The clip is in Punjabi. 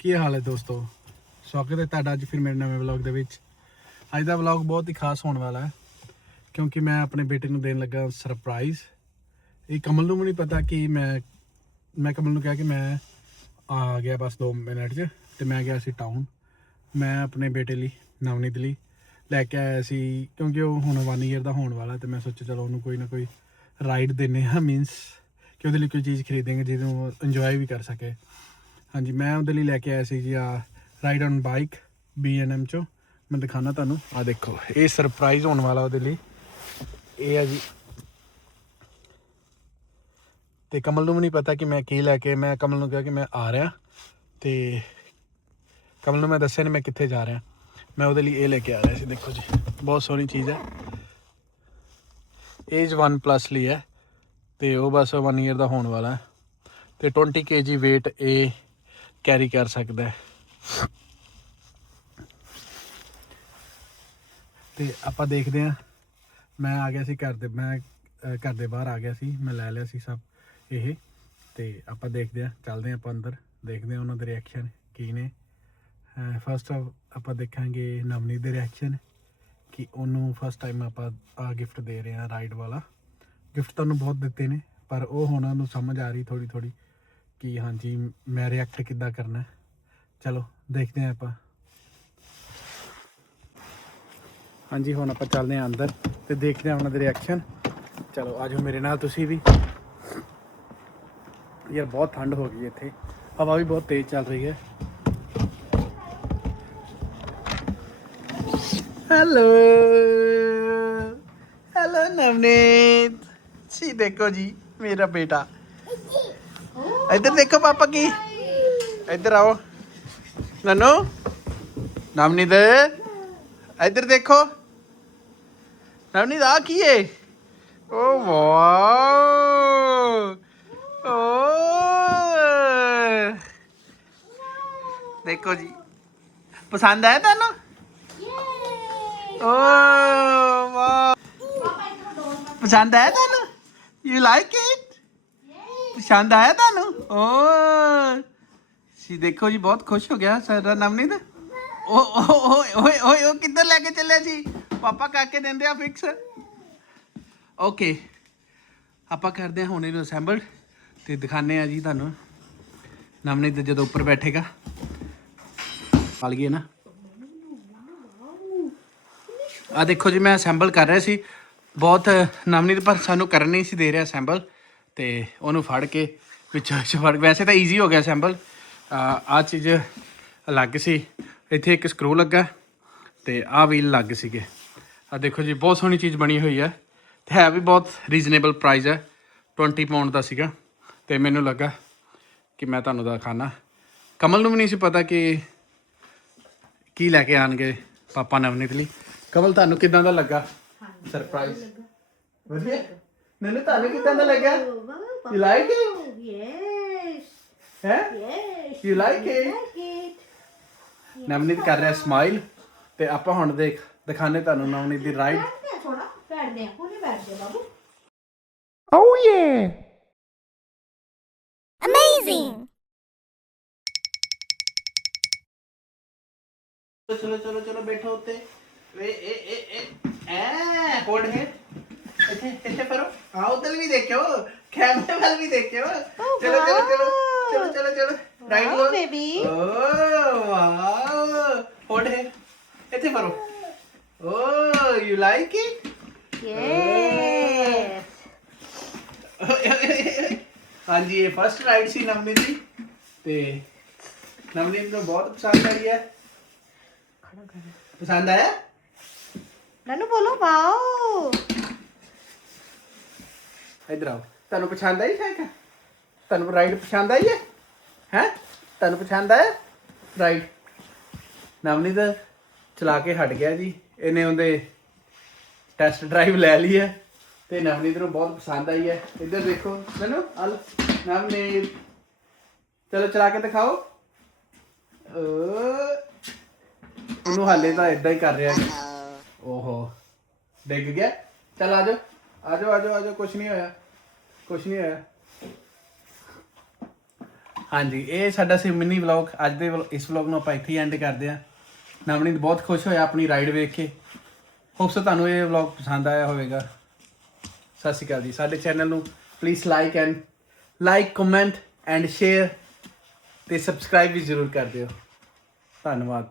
ਕੀ ਹਾਲ ਹੈ ਦੋਸਤੋ? ਸਵਾਗਤ ਹੈ ਤੁਹਾਡਾ ਅੱਜ ਫਿਰ ਮੇਰੇ ਨਵੇਂ ਵਲੌਗ ਦੇ ਵਿੱਚ। ਅੱਜ ਦਾ ਵਲੌਗ ਬਹੁਤ ਹੀ ਖਾਸ ਹੋਣ ਵਾਲਾ ਹੈ, ਕਿਉਂਕਿ ਮੈਂ ਆਪਣੇ ਬੇਟੇ ਨੂੰ ਦੇਣ ਲੱਗਾ ਸਰਪ੍ਰਾਈਜ਼ ਇਹ ਕਮਲ ਨੂੰ ਵੀ ਨਹੀਂ ਪਤਾ ਕਿ ਮੈਂ ਮੈਂ ਕਮਲ ਨੂੰ ਕਿਹਾ ਕਿ ਮੈਂ ਆ ਗਿਆ ਬਸ 2 ਮਿੰਟ 'ਚ ਤੇ ਮੈਂ ਗਿਆ ਸੀ ਟਾਊਨ ਮੈਂ ਆਪਣੇ ਬੇਟੇ ਲਈ, ਨਵਨੀਤ ਲਈ ਲੈ ਕੇ ਆਇਆ ਸੀ, ਕਿਉਂਕਿ ਉਹ ਹੁਣ 1 ਇਅਰ ਦਾ ਹੋਣ ਵਾਲਾ ਤੇ ਮੈਂ ਸੋਚਿਆ ਚਲੋ ਉਹਨੂੰ ਕੋਈ ਨਾ ਕੋਈ ਰਾਈਡ ਦੇਣੇ ਆ ਮੀਨਸ ਕਿ ਉਹਦੇ ਲਈ ਕੋਈ ਚੀਜ਼ ਖਰੀਦਾਂਗੇ ਜਿਹਨੂੰ ਉਹ ਇੰਜੋਏ ਵੀ ਕਰ ਸਕੇ। ਹਾਂਜੀ, ਮੈਂ ਉਹਦੇ ਲਈ ਲੈ ਕੇ ਆਇਆ ਸੀ ਜੀ ਆ ਰਾਈਡ ਔਨ ਬਾਈਕ B&M ਚੋਂ। ਮੈਂ ਦਿਖਾਣਾ ਤੁਹਾਨੂੰ। ਆ ਦੇਖੋ, ਇਹ ਸਰਪ੍ਰਾਈਜ਼ ਹੋਣ ਵਾਲਾ ਉਹਦੇ ਲਈ। ਇਹ ਆ ਜੀ। ਤੇ ਕਮਲ ਨੂੰ ਵੀ ਨਹੀਂ ਪਤਾ ਕਿ ਮੈਂ ਕੀ ਲੈ ਕੇ, ਮੈਂ ਕਮਲ ਨੂੰ ਕਿਹਾ ਕਿ ਮੈਂ ਆ ਰਿਹਾ। ਤੇ ਕਮਲ ਨੂੰ ਮੈਂ ਦੱਸਿਆ ਨਹੀਂ ਮੈਂ ਕਿੱਥੇ ਜਾ ਰਿਹਾ। ਮੈਂ ਉਹਦੇ ਲਈ ਇਹ ਲੈ ਕੇ ਆ ਰਿਹਾ ਸੀ, ਦੇਖੋ ਜੀ। ਬਹੁਤ ਸੋਹਣੀ ਚੀਜ਼ ਹੈ। ਏਜ 1 ਪਲੱਸ ਲਈ ਹੈ। ਤੇ ਉਹ ਬਸ 1 ਇਅਰ ਦਾ ਹੋਣ ਵਾਲਾ ਹੈ। ਤੇ 20 kg weight ਇਹ ਕੈਰੀ ਕਰ ਸਕਦਾ ਹੈ। ਤੇ ਆਪਾਂ ਦੇਖਦੇ ਹਾਂ। ਮੈਂ ਆ ਗਿਆ ਸੀ ਘਰ ਦੇ, ਮੈਂ ਘਰ ਦੇ ਬਾਹਰ ਆ ਗਿਆ ਸੀ, ਮੈਂ ਲੈ ਲਿਆ ਸੀ ਸਭ ਇਹ। ਤੇ ਆਪਾਂ ਦੇਖਦੇ ਹਾਂ, ਚੱਲਦੇ ਹਾਂ ਆਪਾਂ ਅੰਦਰ, ਦੇਖਦੇ ਹਾਂ ਉਹਨਾਂ ਦੇ ਰਿਐਕਸ਼ਨ ਕੀ ਨੇ। ਫਸਟ ਆਪਾਂ ਦੇਖਾਂਗੇ ਨਵਨੀਤ ਦੇ ਰਿਐਕਸ਼ਨ ਕਿ ਉਹਨੂੰ ਫਸਟ ਟਾਈਮ ਆਪਾਂ ਆ ਗਿਫਟ ਦੇ ਰਹੇ ਹਾਂ ਰਾਈਡ ਵਾਲਾ। ਗਿਫਟ ਤੁਹਾਨੂੰ ਬਹੁਤ ਦਿੱਤੇ ਨੇ, ਪਰ ਉਹ ਹੁਣ ਉਹਨੂੰ ਸਮਝ ਆ ਰਹੀ ਥੋੜੀ ਥੋੜੀ ਕਿ ਹਾਂਜੀ, ਮੈਂ ਰਿਐਕਟ ਕਿੱਦਾਂ ਕਰਨਾ? ਚਲੋ, ਦੇਖਦੇ ਹਾਂ ਆਪਾਂ। ਹਾਂਜੀ, ਹੁਣ ਆਪਾਂ ਚੱਲਦੇ ਹਾਂ ਅੰਦਰ ਤੇ ਦੇਖਦੇ ਹਾਂ ਉਹਨਾਂ ਦੇ ਰਿਐਕਸ਼ਨ ਚਲੋ ਆਜੋ ਮੇਰੇ ਨਾਲ ਤੁਸੀਂ ਵੀ। ਯਾਰ, ਬਹੁਤ ਠੰਡ ਹੋ ਗਈ ਇੱਥੇ। ਹਵਾ ਵੀ ਬਹੁਤ ਤੇਜ਼ ਚੱਲ ਰਹੀ ਹੈ। Hello hello Navneet. ਜੀ, ਦੇਖੋ ਜੀ, ਮੇਰਾ ਬੇਟਾ। ਇੱਧਰ ਦੇਖੋ ਪਾਪਾ ਕੀ। ਇੱਧਰ ਆਓ। ਨਨੂ। ਨਵਨੀਤ। ਇੱਧਰ ਦੇਖੋ। ਨਵਨੀਤ ਆ ਕੀ ਹੈ ਓ ਵਾਓ। ਓ। ਦੇਖੋ ਜੀ। ਪਸੰਦ ਆਇਆ ਤੁਹਾਨੂੰ? Oh wow. ਪਸੰਦ ਆਇਆ ਤੁਹਾਨੂੰ? ਯੂ ਲਾਈਕ ਇਟ ਪਸੰਦ ਆਇਆ ਤੁਹਾਨੂੰ? ਓ ਸੀ, ਦੇਖੋ ਜੀ, ਬਹੁਤ ਖੁਸ਼ ਹੋ ਗਿਆ ਸਾਡਾ ਨਵਨੀਤ ਓ ਓ ਓਏ ਓਏ ਓਏ ਉਹ ਕਿੱਧਰ ਲੈ ਕੇ ਚੱਲਿਆ ਜੀ? ਪਾਪਾ ਕਾਕੇ ਦਿੰਦੇ ਆ ਫਿਕਸ ਓਕੇ ਆਪਾਂ ਕਰਦੇ ਹਾਂ ਹੁਣ ਇਹਨੂੰ ਅਸੈਂਬਲ ਤੇ ਦਿਖਾਣੇ ਆ ਜੀ ਤੁਹਾਨੂੰ। ਨਵਨੀਤ ਜਦੋਂ ਉੱਪਰ ਬੈਠੇਗਾ। ਪਲ ਗਈ ਨਾ। ਆ ਦੇਖੋ ਜੀ, ਮੈਂ ਅਸੈਂਬਲ ਕਰ ਰਿਹਾ ਸੀ। ਬਹੁਤ ਨਵਨੀਤ ਪਰ ਸਾਨੂੰ ਕਰਨ ਨਹੀਂ ਸੀ ਦੇ ਰਿਹਾ ਅਸੈਂਬਲ ਤੇ ਉਹਨੂੰ ਫੜ ਕੇ ਵਿੱਚੋਂ ਫੜ। ਵੈਸੇ ਤਾਂ ਈਜ਼ੀ ਹੋ ਗਿਆ ਅਸੈਂਬਲ ਆ ਚੀਜ਼ ਅਲੱਗ ਸੀ। ਇੱਥੇ ਇੱਕ ਸਕਰੂ ਲੱਗਾ ਤੇ ਆ ਵੀਲ ਲੱਗ ਸੀਗੇ। ਆ ਦੇਖੋ ਜੀ ਬਹੁਤ ਸੋਹਣੀ ਚੀਜ਼ ਬਣੀ ਹੋਈ ਹੈ ਤੇ ਹੈ ਵੀ ਬਹੁਤ ਰੀਜ਼ਨੇਬਲ ਪ੍ਰਾਈਸ ਹੈ 20 ਪਾਉਂਡ ਦਾ ਸੀਗਾ। ਤੇ ਮੈਨੂੰ ਲੱਗਾ ਕਿ ਮੈਂ ਤੁਹਾਨੂੰ ਦਿਖਾਣਾ ਕਮਲ ਨੂੰ ਵੀ ਨਹੀਂ ਸੀ ਪਤਾ ਕਿ ਕੀ ਲੈ ਕੇ ਆਣਗੇ ਪਾਪਾ ਨਵਨੀਤ ਲਈ। ਕਮਲ ਤੁਹਾਨੂੰ ਕਿਦਾਂ ਦਾ ਲੱਗਾ? ਸਰਪ੍ਰਾਈਜ਼ ਵਧੀਆ ਮੈਨੂੰ ਤੁਹਾਨੂੰ ਕਿਦਾਂ ਦਾ ਲੱਗਾ ਯੂ ਲਾਈਕ ਇਟ Yes, ਹੈ yes. You like it Like it. Navneet ਕਰ ਰਿਹਾ ਸਮਾਈਲ ਤੇ ਆਪਾਂ ਹੁਣ ਦੇਖ ਦਿਖਾਣੇ ਤੁਹਾਨੂੰ ਨਵਨੀਤ ਦੀ ਰਾਈਡ ਬੈਠਦੇ ਆ ਥੋੜਾ ਬੈਠਦੇ ਆ ਹੁਣੇ ਬੈਠਦੇ ਆ ਬਾਬੂ। Oh yeah! Amazing! ਚਲੋ ਚਲੋ ਚਲੋ ਬੈਠੋ ਉੱਤੇ। ਏ ਏ ਏ ਏ। ਐ ਹੋਲਡ ਹੈ ਇੱਥੇ ਇੱਥੇ ਕਰੋ ਆ ਉਧਰ ਵੀ ਦੇਖਿਓ ਕੈਮਰੇ ਵੱਲ ਵੀ ਦੇਖਿਓ। ਚਲੋ ਚਲੋ ਚਲੋ ਚਲੋ ਚਲੋ ਚਲੋ ਰਾਈਟ ਲੋ baby. Oh wow. ਹੋਲਡ ਹੈ ਇੱਥੇ ਕਰੋ oh you like it Yes. ਹਾਂਜੀ ਇਹ ਫਰਸਟ ਰਾਈਡ ਸੀ ਨਵਨੀਤ ਦੀ ਤੇ ਨਵਨੀਤ ਨੂੰ ਬਹੁਤ ਪਸੰਦ ਆਈ ਹੈ। ਪਸੰਦ ਆਇਆ? ਨਨੂ ਬੋਲੋ ਵਾਓ। ਇਧਰ ਆਓ। ਤੁਹਾਨੂੰ ਪਸੰਦ ਆਈ ਸਾਈਕਲ? ਤੁਹਾਨੂੰ ਰਾਈਡ ਪਸੰਦ ਆਈ ਹੈ? ਹੈ? ਤੁਹਾਨੂੰ ਪਸੰਦ ਆਇਆ ਰਾਈਡ ਨਵਨੀਤ, ਚਲਾ ਕੇ ਹਟ ਗਿਆ ਜੀ। ਇਹਨੇ ਉਹਦੇ ਟੈਸਟ ਡਰਾਈਵ ਲੈ ਲਈ ਹੈ ਤੇ ਨਵਨੀਤ ਨੂੰ ਬਹੁਤ ਪਸੰਦ ਆਈ ਹੈ। ਇੱਧਰ ਦੇਖੋ, ਮੈਨੂੰ ਹਲ ਨਵਨੀਤ। ਚਲੋ, ਚਲਾ ਕੇ ਦਿਖਾਓ। ਉਹਨੂੰ ਹਾਲੇ ਤਾਂ ਇਦਾਂ ਹੀ ਕਰ ਰਿਹਾ ਓਹੋ, ਡਿੱਗ ਗਿਆ। ਚੱਲ ਆਜੋ ਆਜੋ ਆਜੋ ਆਜੋ, ਕੁਛ ਨਹੀਂ ਹੋਇਆ। ਕੁਛ ਨਹੀਂ ਹੋਇਆ। ਹਾਂਜੀ, ਇਹ ਸਾਡਾ ਸੀ ਮਿਨੀ ਵਲੌਗ। ਅੱਜ ਦੇ ਵਲ- ਇਸ ਵਲੌਗ ਨੂੰ ਆਪਾਂ ਇੱਥੇ ਹੀ ਐਂਡ ਕਰਦੇ ਹਾਂ। ਨਵਨੀਤ ਬਹੁਤ ਖੁਸ਼ ਹੋਇਆ ਆਪਣੀ ਰਾਈਡ ਵੇਖ ਕੇ। ਹੋਪਸ ਤੁਹਾਨੂੰ ਇਹ ਵਲੌਗ ਪਸੰਦ ਆਇਆ ਹੋਵੇਗਾ। ਸਤਿ ਸ਼੍ਰੀ ਅਕਾਲ ਜੀ। ਸਾਡੇ ਚੈਨਲ ਨੂੰ please like and like comment and share ਤੇ ਸਬਸਕ੍ਰਾਈਬ ਵੀ ਜ਼ਰੂਰ ਕਰ ਦਿਓ। ਧੰਨਵਾਦ।